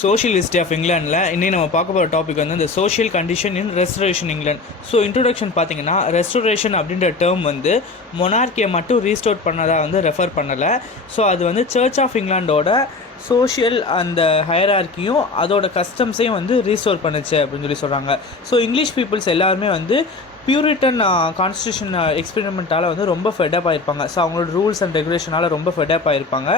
Social history of இங்கிலாண்டில் இன்னும் நம்ம பார்க்க போகிற டாபிக் வந்து இந்த சோஷியல் கண்டிஷன் இன் ரெஸ்டரேஷன் இங்கிலாந்து. ஸோ இன்ட்ரோடக்ஷன் பார்த்தீங்கன்னா, ரெஸ்டரேஷன் அப்படின்ற டேர்ம் வந்து மொனார்க்கியை மட்டும் ரீஸ்டோர் பண்ணதாக வந்து ரெஃபர் பண்ணலை. ஸோ அது வந்து சர்ச் ஆஃப் இங்கிலாண்டோட சோஷியல் அந்த ஹையரார்க்கியும் அதோட கஸ்டம்ஸையும் வந்து ரீஸ்டோர் பண்ணுச்சு அப்படின்னு சொல்லி சொல்கிறாங்க. ஸோ இங்கிலீஷ் பீப்புள்ஸ் எல்லாருமே வந்து பியூரிட்டன் கான்ஸ்டியூஷன் எக்ஸ்பெரிமெண்ட்டால் வந்து ரொம்ப ஃபெடப் ஆகிருப்பாங்க. ஸோ அவங்களோட ரூல்ஸ் அண்ட் ரெகுலேஷனால் ரொம்ப ஃபெடப் ஆகிருப்பாங்க.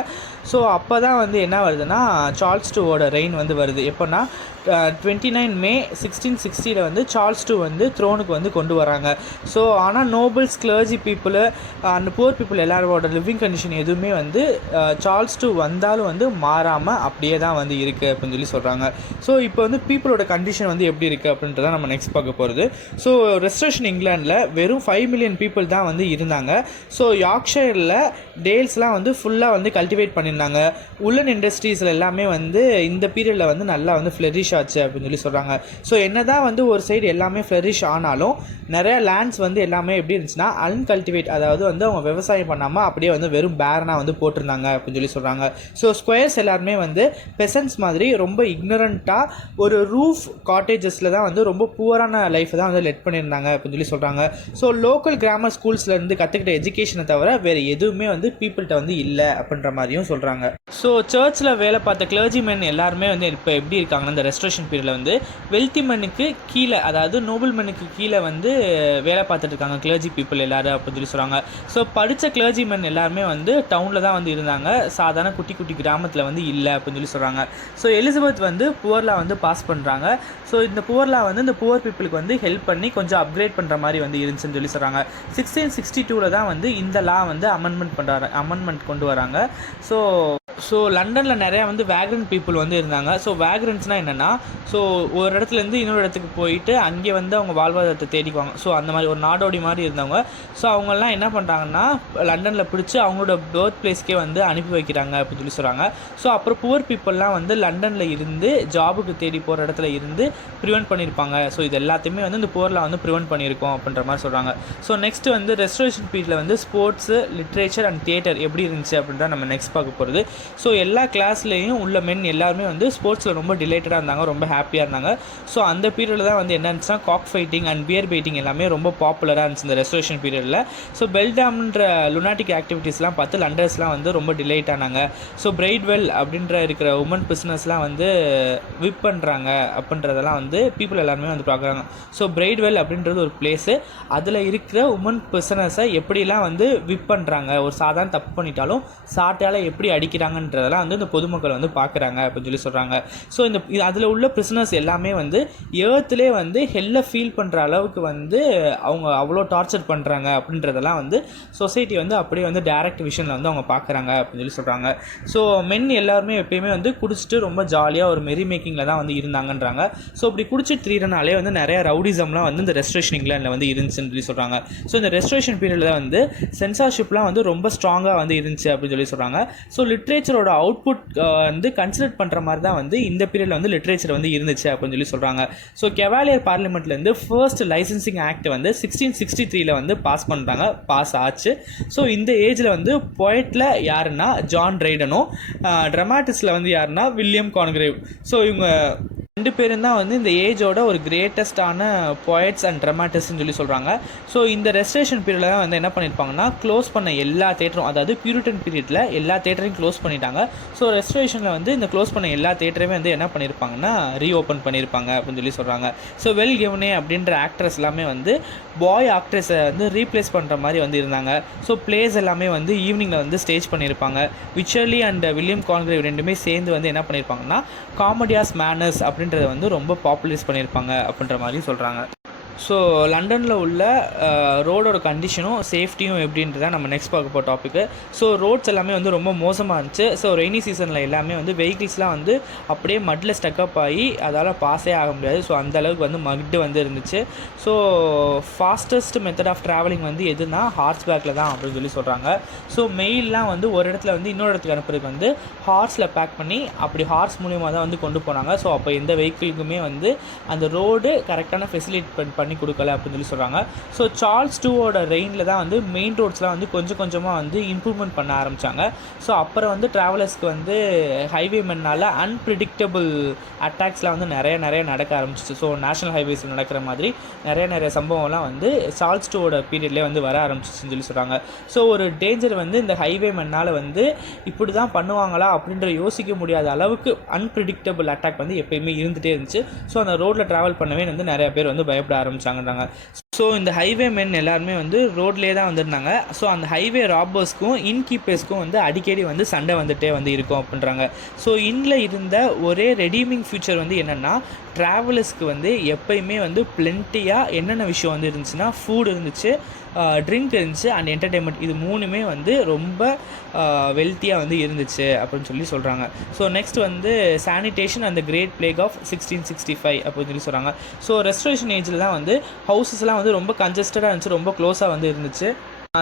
ஸோ அப்போ தான் வந்து என்ன வருதுன்னா, சார்ல்ஸ் டூவோட ரெயின் வந்து வருது. எப்போனா 29 May 1660 வந்து சார்ல்ஸ் டூ வந்து த்ரோனுக்கு வந்து கொண்டு வராங்க. ஸோ ஆனால் nobles, clergy people and poor people எல்லாரோட லிவிங் கண்டிஷன் எதுவுமே வந்து சார்ல்ஸ் டூ வந்தாலும் வந்து மாறாமல் அப்படியே தான் வந்து இருக்குது அப்படின்னு சொல்லி சொல்கிறாங்க. ஸோ இப்போ வந்து பீப்புளோட கண்டிஷன் வந்து எப்படி இருக்குது அப்படின்றத நம்ம நெக்ஸ்ட் பார்க்க போகிறது. ஸோ ரெஸ்டரேஷன் இங்கிலாண்டில் வெறும் 5 million பீப்புள் தான் வந்து இருந்தாங்க. ஸோ யார்க்ஷயரில் டேல்ஸ்லாம் வந்து ஃபுல்லாக வந்து கல்டிவேட் பண்ணியிருந்தாங்க. உல்லன் இண்டஸ்ட்ரீஸில் எல்லாமே வந்து இந்த பீரியடில் வந்து நல்லா வந்து ஃப்ளரிஷ் ஆச்சு அப்படின்னு சொல்லி சொல்கிறாங்க. ஸோ என்ன தான் வந்து ஒரு சைடு எல்லாமே ஃப்ளரிஷ் ஆனாலும் நிறையா லேண்ட்ஸ் வந்து எல்லாமே எப்படி இருந்துச்சுன்னா அன்கல்டிவேட், அதாவது வந்து அவங்க விவசாயம் பண்ணாமல் அப்படியே வந்து வெறும் பேரனாக வந்து போட்டிருந்தாங்க அப்படின்னு சொல்லி சொல்கிறாங்க. ஸோ ஸ்கொயர்ஸ் எல்லாருமே வந்து பெசன்ஸ் மாதிரி ரொம்ப இக்னரண்ட்டாக ஒரு ரூஃப் காட்டேஜஸில் தான் வந்து ரொம்ப புவரான லைஃப்பை தான் வந்து லெட் பண்ணியிருந்தாங்க அப்படின்னு சொல்லி சொல்கிறாங்க. ஸோ லோக்கல் கிராமர் ஸ்கூல்ஸ்லேருந்து கற்றுக்கிட்ட எஜுகேஷனை தவிர வேறு எதுவுமே வந்து பீப்புள்கிட்ட வந்து இல்லை அப்படின்ற மாதிரியும் சொல்கிறாங்க. ஸோ சர்ச்சில் வேலை பார்த்த கிளர்ஜிமென் எல்லாருமே வந்து இப்போ எப்படி இருக்காங்கன்னா, இந்த ரெஸ்டரேஷன் பீரியடில் வந்து வெல்த்தி மென்னுக்கு கீழே, அதாவது நோபல் மென்னுக்கு கீழே வந்து வேலை பார்த்துட்டு இருக்காங்க கிளர்ஜி பீப்புள் எல்லோரும் அப்படின்னு சொல்லி சொல்கிறாங்க. ஸோ படித்த கிளர்ஜி மென் எல்லாருமே வந்து டவுனில் தான் வந்து இருந்தாங்க, சாதாரண குட்டி குட்டி கிராமத்தில் வந்து இல்லை அப்படின்னு சொல்லி சொல்கிறாங்க. ஸோ எலிசபெத் வந்து புவர்லா வந்து பாஸ் பண்ணுறாங்க. ஸோ இந்த புவர்லா வந்து இந்த புவர் பீப்புளுக்கு வந்து ஹெல்ப் பண்ணி கொஞ்சம் அப்கிரேட் பண்ணுற மாதிரி வந்து இருந்துச்சுன்னு சொல்லி சொல்கிறாங்க. 1662 தான் வந்து இந்த லா வந்து அமெண்ட்மெண்ட் கொண்டு வராங்க. ஸோ லண்டனில் நிறையா வந்து வேக்ரண்ட் பீப்புள் வந்து இருந்தாங்க. ஸோ வேக்ரண்ட்ஸ்னால் என்னென்னா, ஸோ ஒரு இடத்துலேருந்து இன்னொரு இடத்துக்கு போயிட்டு அங்கே வந்து அவங்க வாழ்வாதாரத்தை தேடிக்குவாங்க. ஸோ அந்த மாதிரி ஒரு நாடோடி மாதிரி இருந்தவங்க. ஸோ அவங்கெல்லாம் என்ன பண்ணுறாங்கன்னா, லண்டனில் பிடிச்சி அவங்களோட பர்த் பிளேஸ்க்கே வந்து அனுப்பி வைக்கிறாங்க அப்படின்னு சொல்லி சொல்கிறாங்க. ஸோ அப்புறம் புவர் பீப்புளெலாம் வந்து லண்டனில் இருந்து ஜாபுக்கு தேடி போகிற இடத்துல இருந்து ப்ரிவென்ட் பண்ணியிருப்பாங்க. ஸோ இது எல்லாத்தையுமே வந்து இந்த புவரில் வந்து ப்ரிவென்ட் பண்ணியிருக்கோம் அப்படின்ற மாதிரி சொல்கிறாங்க. ஸோ நெக்ஸ்ட் வந்து ரெஸ்டரேஷன் பீரியடில் வந்து ஸ்போர்ட்ஸு, லிட்ரேச்சர் அண்ட் தியேட்டர் எப்படி இருந்துச்சு அப்படின்றத நம்ம நெக்ஸ்ட் பார்க்க போகிறது. ஸோ எல்லா கிளாஸ்லேயும் உள்ள மென் எல்லாருமே வந்து ஸ்போர்ட்ஸில் ரொம்ப டிலேட்டடாக இருந்தாங்க, ரொம்ப ஹாப்பியாக இருந்தாங்க. ஸோ அந்த பீரியடில் தான் வந்து என்ன இருந்துச்சுன்னா, காக் ஃபைட்டிங் அண்ட் பியர் பைட்டிங் எல்லாமே ரொம்ப பாப்புலராக இருந்துச்சு இந்த ரெஸ்டரேஷன் பீரியடில். ஸோ பெல்டாம்ன்ற லுனாட்டிக் ஆக்டிவிட்டீஸ்லாம் பார்த்து லண்டர்ஸ்லாம் வந்து ரொம்ப டிலேட் ஆனாங்க. ஸோ பிரைட்வெல் அப்படின்ற இருக்கிற உமன் பிஸ்னஸ்லாம் வந்து விப் பண்ணுறாங்க அப்படின்றதெல்லாம் வந்து பீப்புள் எல்லாருமே வந்து பார்க்குறாங்க. ஸோ பிரைட்வெல் அப்படின்றது ஒரு பிளேஸு, அதில் இருக்கிற உமன் பிஸ்னஸை எப்படிலாம் வந்து விப் பண்ணுறாங்க, ஒரு சாதாரண தப்பு பண்ணிட்டாலும் சாட்டையால் எப்படி அடிக்கிறாங்கன்றதெல்லாம் வந்து இந்த பொதுமக்கள் வந்து பார்க்குறாங்க அப்படின்னு சொல்லி சொல்கிறாங்க. ஸோ இந்த அதில் உள்ள பிரிசனர்ஸ் எல்லாமே வந்து ஏர்த்துலேயே வந்து ஹெல்லை ஃபீல் பண்ணுற அளவுக்கு வந்து அவங்க அவ்வளோ டார்ச்சர் பண்ணுறாங்க அப்படின்றதெல்லாம் வந்து சொசைட்டி வந்து அப்படியே வந்து டைரக்ட் விஷனில் வந்து அவங்க பார்க்குறாங்க அப்படின்னு சொல்லி சொல்கிறாங்க. ஸோ மென் எல்லாருமே எப்பயுமே வந்து குடிச்சிட்டு ரொம்ப ஜாலியாக ஒரு மெரி மேக்கிங்கில் தான் வந்து இருந்தாங்கன்றாங்க. ஸோ இப்படி குடிச்சிட்டு திரிறனாலே வந்து நிறைய ரவுடிசம்லாம் வந்து இந்த ரெஸ்டரேஷன் இங்கிலாண்டில் வந்து இருந்துச்சுன்னு சொல்லி சொல்கிறாங்க. ஸோ இந்த ரெஸ்டரேஷன் பீரியடில் வந்து சென்சார்ஷிப்லாம் வந்து ரொம்ப ஸ்ட்ராங்காக வந்து இருந்துச்சு அப்படின்னு சொல்லி சொல்கிறாங்க. ஸோ லிட்ரேச்சரோட அவுட்புட் வந்து கன்சிடர் பண்ணுற மாதிரி தான் வந்து இந்த பீரியடில் வந்து லிட்ரேச்சர் வந்து இருந்துச்சு அப்படின்னு சொல்லி சொல்கிறாங்க. So Chevalier பார்லிமெண்ட்லேருந்து first licensing act வந்து 1663 வந்து பாஸ் ஆச்சு. ஸோ இந்த ஏஜில் வந்து போய்ட்டில் யாருன்னா ஜான் ட்ரைடனும், ட்ராமாட்டிஸ்டில் வந்து யாருன்னா வில்லியம் கான்கிரேவ். ஸோ இவங்க 2 பேரும் தான் வந்து இந்த ஏஜோட ஒரு கிரேட்டஸ்டான போய்ட்ஸ் அண்ட் ட்ராமாட்டிஸ்ட்னு சொல்லி சொல்கிறாங்க. ஸோ இந்த ரெஸ்டரேஷன் பீரியடில் தான் வந்து என்ன பண்ணியிருப்பாங்கன்னா, க்ளோஸ் பண்ண எல்லா தேட்டரும், அதாவது பியூரிட்டன் பீரியடில் எல்லா தேட்டரையும் க்ளோஸ் பண்ணிட்டாங்க. ஸோ ரெஸ்டரேஷனில் வந்து இந்த க்ளோஸ் பண்ண எல்லா தேட்டரையுமே வந்து என்ன பண்ணியிருப்பாங்கன்னா, ரீஓப்பன் பண்ணியிருப்பாங்க அப்படின்னு சொல்லி சொல்கிறாங்க. ஸோ வெல் கிவ்னே அப்படின்ற ஆக்ட்ரஸ் எல்லாமே வந்து பாய் ஆக்ட்ரஸை வந்து ரீப்ளேஸ் பண்ணுற மாதிரி வந்து இருந்தாங்க. ஸோ பிளேஸ் எல்லாமே வந்து ஈவினிங்கில் வந்து ஸ்டேஜ் பண்ணியிருப்பாங்க. விச்சர்லி அண்ட் வில்லியம் கான்கிரேவ் ரெண்டுமே சேர்ந்து வந்து என்ன பண்ணியிருப்பாங்கன்னா, காமெடியாஸ் மேனர்ஸ் அப்படின்றத வந்து ரொம்ப பாப்புலரைஸ் பண்ணியிருப்பாங்க அப்படின்ற மாதிரி சொல்கிறாங்க. ஸோ லண்டனில் உள்ள ரோடோட கண்டிஷனும் சேஃப்டியும் எப்படின்றத நம்ம நெக்ஸ்ட் பார்க்க போகிற டாப்பிக்கு. ஸோ ரோட்ஸ் எல்லாமே வந்து ரொம்ப மோசமாக இருந்துச்சு. ஸோ ரெய்னி சீசனில் எல்லாமே வந்து வெஹிக்கிள்ஸ்லாம் வந்து அப்படியே மட்டில் ஸ்டக்கப் ஆகி அதால் பாஸே ஆக முடியாது. ஸோ அந்தளவுக்கு வந்து மட்டு வந்து இருந்துச்சு. So fastest method of travelling வந்து எதுனா ஹார்ஸ் பேக்கில் தான் அப்படின்னு சொல்லி சொல்கிறாங்க. ஸோ மெயிலெலாம் வந்து ஒரு இடத்துல வந்து இன்னொரு இடத்துக்கு அனுப்புறதுக்கு வந்து ஹார்ஸில் பேக் பண்ணி அப்படி ஹார்ஸ் மூலியமாக தான் வந்து கொண்டு போனாங்க. ஸோ அப்போ எந்த வெஹிக்கிளுக்குமே வந்து அந்த ரோடு கரெக்டான ஃபெசிலிட்டி பண்ணி கொடுக்கல அப்படின்னு சொல்லி சொல்கிறாங்க. ஸோ சார்ல்ஸ் டூவோட ரெயினில் தான் வந்து மெயின் ரோட்ஸ்லாம் வந்து கொஞ்சம் கொஞ்சமாக வந்து இம்ப்ரூவ்மெண்ட் பண்ண ஆரம்பித்தாங்க. ஸோ அப்புறம் வந்து ட்ராவலர்ஸ்க்கு வந்து ஹைவேமென்னால் அன்பிரிடிக்டபிள் அட்டாக்ஸ்லாம் வந்து நிறைய நடக்க ஆரம்பிச்சிச்சு. ஸோ நேஷனல் ஹைவேஸில் நடக்கிற மாதிரி நிறைய சம்பவம்லாம் வந்து சார்ல்ஸ் டூவோட பீரியட்லேயே வந்து வர ஆரம்பிச்சிச்சுன்னு சொல்லி சொல்கிறாங்க. ஸோ ஒரு டேஞ்சர் வந்து இந்த ஹைவேமென்னால் வந்து இப்படி தான் பண்ணுவாங்களா அப்படின்ற யோசிக்க முடியாத அளவுக்கு அன்பிரிடிக்டபிள் அட்டாக் வந்து எப்பயுமே இருந்துகிட்டே இருந்துச்சு. ஸோ அந்த ரோட்டில் ட்ராவல் பண்ணவே வந்து நிறைய பேர் வந்து பயப்பட ஆரம்பிச்சாங்கன்றாங்க. ஸோ இந்த ஹைவே மென் எல்லாருமே வந்து ரோட்லேயே தான் வந்துருந்தாங்க. ஸோ அந்த ஹைவே ராபர்ஸ்க்கும் இன்கீப்பர்ஸ்க்கும் வந்து அடிக்கடி வந்து சண்டை வந்துகிட்டே வந்து இருக்கும் அப்படின்றாங்க. ஸோ இன்னில் இருந்த ஒரே ரெடீமிங் ஃபியூச்சர் வந்து என்னென்னா, ட்ராவலர்ஸ்க்கு வந்து எப்பயுமே வந்து பிளென்ட்டியாக என்னென்ன விஷயம் வந்து இருந்துச்சுன்னா, ஃபுட் இருந்துச்சு, ட்ரிங்க் இருந்துச்சு அண்ட் என்டர்டெயின்மெண்ட். இது மூணுமே வந்து ரொம்ப வெல்த்தியாக வந்து இருந்துச்சு அப்படின்னு சொல்லி சொல்கிறாங்க. ஸோ நெக்ஸ்ட் வந்து sanitation and great plague of 1665 அப்படின்னு சொல்லி சொல்கிறாங்க. ஸோ ரெஸ்டரேஷன் ஏஜில் தான் வந்து ஹவுசஸ்லாம் வந்து ரொம்ப கன்ஜஸ்டடாக இருந்துச்சு, ரொம்ப க்ளோஸாக வந்து இருந்துச்சு.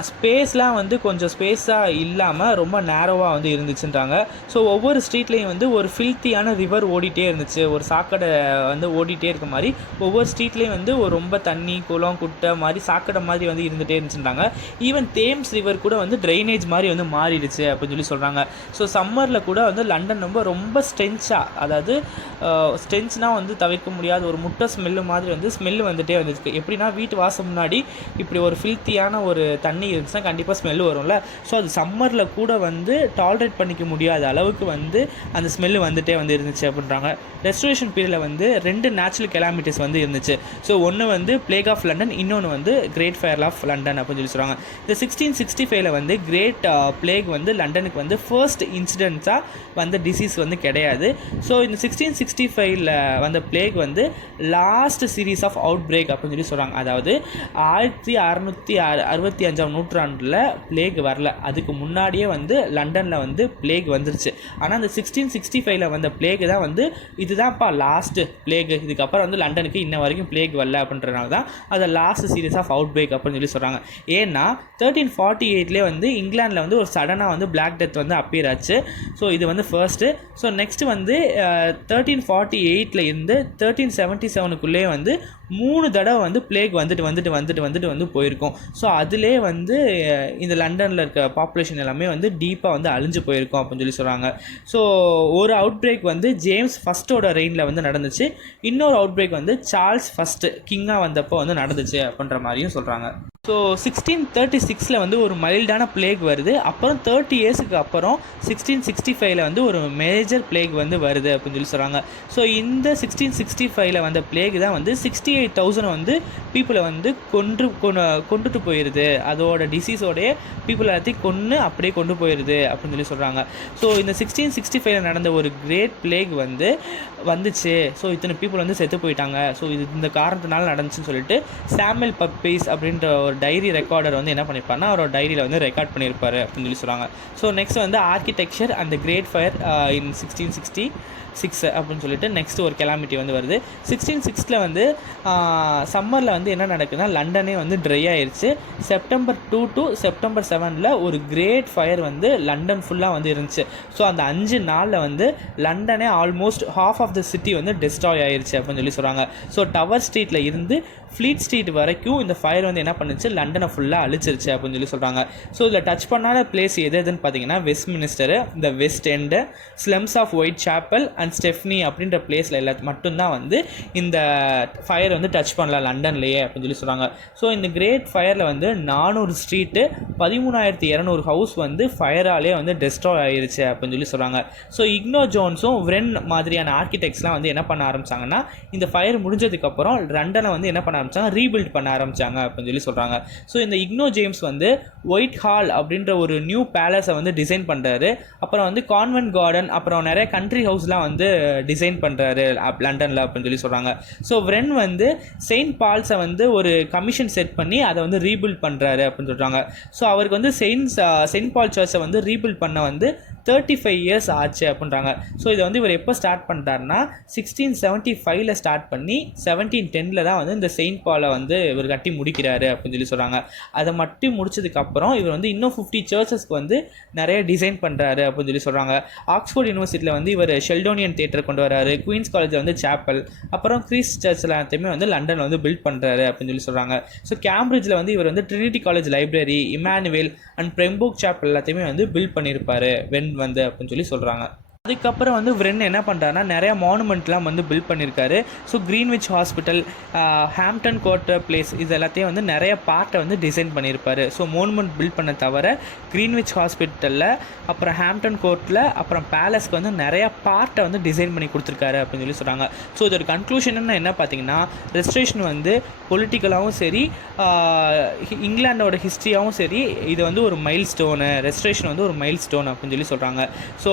ஸ்பேஸ்லாம் வந்து கொஞ்சம் ஸ்பேஸாக இல்லாமல் ரொம்ப நேரோவாக வந்து இருந்துச்சுன்றாங்க. ஸோ ஒவ்வொரு ஸ்ட்ரீட்லேயும் வந்து ஒரு ஃபில்த்தியான ரிவர் ஓடிட்டே இருந்துச்சு, ஒரு சாக்கடை வந்து ஓடிட்டே இருக்க மாதிரி ஒவ்வொரு ஸ்ட்ரீட்லேயும் வந்து ஒரு ரொம்ப தண்ணி குளம் குட்டை மாதிரி சாக்கடை மாதிரி வந்து இருந்துகிட்டே இருந்துச்சுன்றாங்க. ஈவன் தேம்ஸ் ரிவர் கூட வந்து ட்ரைனேஜ் மாதிரி வந்து மாறிடுச்சு அப்படின்னு சொல்லி சொல்கிறாங்க. ஸோ சம்மரில் கூட வந்து லண்டன் ரொம்ப ஸ்ட்ரென்ச்சாக, அதாவது ஸ்ட்ரென்ச்னால் வந்து தவிர்க்க முடியாத ஒரு முட்டை ஸ்மெல்லு மாதிரி வந்து ஸ்மெல்லு வந்துகிட்டே வந்துச்சு. எப்படின்னா வீட்டு வாசல் முன்னாடி இப்படி ஒரு ஃபில்த்தியான ஒரு தண்ணி இருந்துச்சுன்னா கண்டிப்பாக ஸ்மெல்லு வரும்ல. ஸோ அது சம்மரில் கூட வந்து டாலரேட் பண்ணிக்க முடியாத அளவுக்கு வந்து அந்த ஸ்மெல்லு வந்துகிட்டே வந்து இருந்துச்சு அப்படின்றாங்க. ரெஸ்டரேஷன் பீரியடில் வந்து 2 நேச்சுரல் கெலாமிட்டிஸ் வந்து இருந்துச்சு. ஸோ ஒன்று வந்து பிளேக் ஆஃப் லண்டன், இன்னொன்று வந்து கிரேட் ஃபயர் ஆஃப் லண்டன் அப்படின்னு சொல்லி சொல்கிறாங்க. இந்த 1665 வந்து கிரேட் பிளேக் வந்து லண்டனுக்கு வந்து ஃபர்ஸ்ட் இன்சிடென்ட்ஸாக வந்த டிசீஸ் வந்து கிடையாது. ஸோ இந்த 1665 வந்த பிளேக் வந்து last series of outbreak அப்படின்னு சொல்லி சொல்கிறாங்க. அதாவது 1665 நூற்றாண்டில் பிளேக் வரல, அதுக்கு முன்னாடியே வந்து லண்டனில் வந்து பிளேக் வந்துருச்சு. ஆனால் அந்த 1665 வந்த பிளேக் தான் வந்து இதுதான்ப்பா லாஸ்ட்டு பிளேக், இதுக்கப்புறம் வந்து லண்டனுக்கு இன்ன வரைக்கும் பிளேக் வரல அப்படின்றனால தான் அதை last series of outbreak அப்படின்னு சொல்லி சொல்கிறாங்க. ஏன்னா 1348 வந்து இங்கிலாண்டில் வந்து ஒரு சடனாக வந்து பிளாக் டெத் வந்து அப்பியர் ஆச்சு. ஸோ இது வந்து ஃபர்ஸ்ட்டு. ஸோ நெக்ஸ்ட் வந்து 1348 இருந்து 1377 வந்து 3 தடவை வந்து பிளேக் வந்துட்டு போயிருக்கும். ஸோ அதிலே வந்து இந்த லண்டனில் இருக்க பாப்புலேஷன் எல்லாமே வந்து டீப்பாக வந்து அழிஞ்சு போயிருக்கும் அப்படின்னு சொல்லி சொல்கிறாங்க. ஸோ ஒரு அவுட் பிரேக் வந்து ஜேம்ஸ் ஃபஸ்ட்டோட ரெயினில் வந்து நடந்துச்சு, இன்னொரு அவுட் பிரேக் வந்து சார்ல்ஸ் ஃபஸ்ட்டு கிங்காக வந்தப்போ வந்து நடந்துச்சு அப்படின்ற மாதிரியும் சொல்கிறாங்க. ஸோ 1636 வந்து ஒரு மைல்டான பிளேக் வருது. அப்புறம் 30 இயர்ஸுக்கு அப்புறம் 1665 வந்து ஒரு மேஜர் பிளேக் வந்து வருது அப்படின்னு சொல்லி சொல்கிறாங்க. ஸோ இந்த 1665 வந்த பிளேக் தான் வந்து 68,000 வந்து பீப்புளை வந்து கொண்டுட்டு போயிடுது, அதோட டிசீஸோடைய பீப்புள் எல்லாத்தையும் கொன்று அப்படியே கொண்டு போயிடுது அப்படின்னு சொல்லி சொல்கிறாங்க. ஸோ இந்த 1665 நடந்த ஒரு கிரேட் பிளேக் வந்து வந்துச்சு. ஸோ இத்தனை பீப்புள் வந்து செத்து போயிட்டாங்க, ஸோ இது இந்த காரணத்தினால நடந்துச்சுன்னு சொல்லிட்டு சாமுவல் பெப்பீஸ் அப்படின்ற ஒரு டைரி ரெக்கார்டர் வந்து என்ன பண்ணியிருப்பாருன்னா அவரோட டைரியில் வந்து ரெக்கார்ட் பண்ணியிருப்பாரு அப்படின்னு சொல்லி சொல்கிறாங்க. ஸோ நெக்ஸ்ட் வந்து ஆர்கிடெக்சர் அந்த கிரேட் ஃபயர் இன் 1666 அப்படின்னு சொல்லிட்டு நெக்ஸ்ட் ஒரு கெலாமிட்டி வந்து வருது. 1660 வந்து சம்மரில் வந்து என்ன நடக்குதுன்னா லண்டனே வந்து ட்ரை ஆயிடுச்சு. செப்டம்பர் 2 to செப்டம்பர் 7 ஒரு கிரேட் ஃபயர் வந்து லண்டன் ஃபுல்லாக வந்து இருந்துச்சு. ஸோ அந்த 5 நாளில் வந்து லண்டனே almost half of the city வந்து டெஸ்ட்ராய் ஆயிடுச்சு அப்படின்னு சொல்லி சொல்கிறாங்க. ஸோ டவர் ஸ்ட்ரீட்டில் இருந்து ஃப்ளீட் ஸ்ட்ரீட் வரைக்கும் இந்த ஃபயர் வந்து என்ன பண்ணுச்சு, லண்டனை ஃபுல்லாக அழிச்சிருச்சு அப்படின்னு சொல்லி சொல்கிறாங்க. ஸோ இதில் டச் பண்ணாத பிளேஸ் எதுன்னு பார்த்தீங்கன்னா வெஸ்ட் மினிஸ்டரு, இந்த West End, slums of Whitechapel and Stepney அப்படின்ற பிளேஸில் மட்டும்தான் வந்து இந்த ஃபயர் வந்து டச் பண்ணலாம் லண்டன்லேயே அப்படின்னு சொல்லி சொல்கிறாங்க. ஸோ இந்த கிரேட் ஃபயரில் வந்து 400 ஸ்ட்ரீட்டு 13,200 ஹவுஸ் வந்து ஃபயராலே வந்து டெஸ்ட்ராய் ஆயிடுச்சு அப்படின்னு சொல்லி சொல்கிறாங்க. ஸோ இக்னோ ஜோன்ஸும் வென் மாதிரியான ஆர்கிடெக்ட்ஸ்லாம் வந்து என்ன பண்ண ஆரம்பிச்சாங்கன்னா இந்த ஃபயர் முடிஞ்சதுக்கப்புறம் லண்டனை வந்து என்ன பண்ண ஆரம்பிச்சாங்க, ரீபில்ட் பண்ண ஆரம்பிச்சாங்க அப்படின்னு சொல்லி சொல்கிறாங்க. ஸோ இந்த இக்னோ ஜேம்ஸ் வந்து ஒயிட் ஹால் அப்படின்ற ஒரு நியூ பேலஸை வந்து டிசைன் பண்ணுறாரு. அப்புறம் வந்து கான்வென்ட் கார்டன், அப்புறம் நிறைய கண்ட்ரி ஹவுஸ்லாம் வந்து டிசைன் பண்ணுறாரு லண்டனில் அப்படின்னு சொல்லி சொல்கிறாங்க. ஸோ வென் வந்து செயின்ட் பால்ஸை வந்து ஒரு கமிஷன் செட் பண்ணி அதை வந்து ரீபில்ட் பண்ணுறாரு அப்படின்னு சொல்கிறாங்க. ஸோ அவருக்கு வந்து செயின்ட் பால் சர்ச்சை வந்து ரீபில்ட் பண்ண வந்து 35 இயர்ஸ் ஆச்சு அப்படின்றாங்க. ஸோ இதை வந்து இவர் எப்போ ஸ்டார்ட் பண்ணுறாருன்னா 1675 ஸ்டார்ட் பண்ணி 1710 தான் வந்து இந்த செயின்ட் பாலை வந்து இவர் கட்டி முடிக்கிறாரு அப்படின்னு சொல்லி சொல்கிறாங்க. அதை மட்டும் முடிச்சதுக்கப்புறம் இவர் வந்து இன்னும் 50 சர்ச்சஸ்க்கு வந்து நிறைய டிசைன் பண்ணுறாரு அப்படின்னு சொல்லி சொல்கிறாங்க. ஆக்ஸ்ஃபோர்ட் யூனிவர்சிட்டியில் வந்து இவர் ஷெல்டோனியன் யூனியன் தியேட்டர் கொண்டு வராரு, குயின்ஸ் காலேஜில் வந்து சாப்பல், அப்புறம் கிறிஸ்ட் சர்ச் எல்லாத்தையுமே வந்து லண்டனில் வந்து பில்ட் பண்ணுறாரு அப்படின்னு சொல்லி சொல்கிறாங்க. ஸோ கேம்பிரிட்ஜில் வந்து இவர் வந்து Trinity college library, Emmanuel and Pembroke chapel எல்லாத்தையுமே வந்து பில்ட் பண்ணியிருப்பார் வென் வந்து அப்படின்னு சொல்லி சொல்கிறாங்க. அதுக்கப்புறம் வந்து விரென் என்ன பண்ணுறாருன்னா நிறையா மானுமெண்ட்லாம் வந்து பில்ட் பண்ணியிருக்காரு. So Greenwich hospital, Hampton court place, இது எல்லாத்தையும் வந்து நிறைய பார்ட்டை வந்து டிசைன் பண்ணியிருப்பார். ஸோ மானுமெண்ட் பில்ட் பண்ண தவிர க்ரீன்விச் ஹாஸ்பிட்டலில், அப்புறம் ஹாம்ப்டன் கோர்ட்டில், அப்புறம் பேலஸ்க்கு வந்து நிறையா பார்ட்டை வந்து டிசைன் பண்ணி கொடுத்துருக்காரு அப்படின்னு சொல்லி சொல்கிறாங்க. ஸோ இதோட கன்க்ளூஷன் என்ன பார்த்தீங்கன்னா, ரெஸ்ட்ரேஷன் வந்து பொலிட்டிக்கலாகவும் சரி, இங்கிலாண்டோட ஹிஸ்ட்ரியாகவும் சரி, இது வந்து ஒரு மைல் ஸ்டோனு, ரெஸ்ட்ரேஷன் வந்து ஒரு மைல் ஸ்டோன் அப்படின்னு சொல்லி சொல்கிறாங்க. ஸோ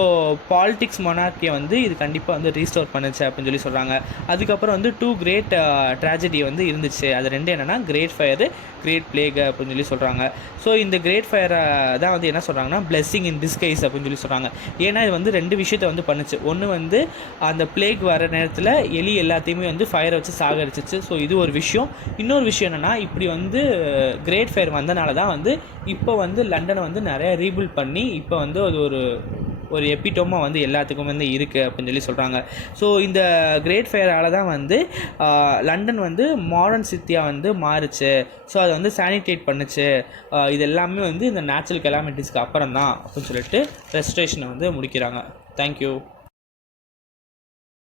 பாலிடிக்ஸ் மொனார்க்கியை வந்து இது கண்டிப்பாக வந்து ரீஸ்டோர் பண்ணுச்சு அப்படின்னு சொல்லி சொல்கிறாங்க. அதுக்கப்புறம் வந்து 2 கிரேட் ட்ராஜடி வந்து இருந்துச்சு. அது 2 என்னென்னா கிரேட் ஃபயரு, கிரேட் பிளேக் அப்படின்னு சொல்லி சொல்கிறாங்க. ஸோ இந்த கிரேட் ஃபயரை தான் வந்து என்ன சொல்கிறாங்கன்னா பிளெஸ்ஸிங் இன் டிஸ்கைஸ் அப்படின்னு சொல்லி சொல்கிறாங்க. ஏன்னா இது வந்து 2 விஷயத்தை வந்து பண்ணுச்சு. ஒன்று வந்து அந்த பிளேக் வர நேரத்தில் எலி எல்லாத்தையுமே வந்து ஃபயரை வச்சு சாகடிச்சிச்சு. ஸோ இது ஒரு விஷயம். இன்னொரு விஷயம் என்னென்னா, இப்படி வந்து கிரேட் ஃபயர் வந்தனால தான் வந்து இப்போ வந்து லண்டனை வந்து நிறையா ரீபில்ட் பண்ணி இப்போ வந்து அது ஒரு எபிட்டோமாக வந்து எல்லாத்துக்கும் வந்து இருக்குது அப்படின்னு சொல்லி சொல்கிறாங்க. ஸோ இந்த கிரேட் ஃபயரால் தான் வந்து லண்டன் வந்து மாடர்ன் சிட்டியாக வந்து மாறுச்சு. ஸோ அதை வந்து சானிடேட் பண்ணுச்சு. இது எல்லாமே வந்து இந்த நேச்சுரல் கெலாமிட்டிஸ்க்கு அப்புறம் தான் அப்படின்னு சொல்லிட்டு ரெஸ்ட்ரேஷனை வந்து முடிக்கிறாங்க. தேங்க்யூ.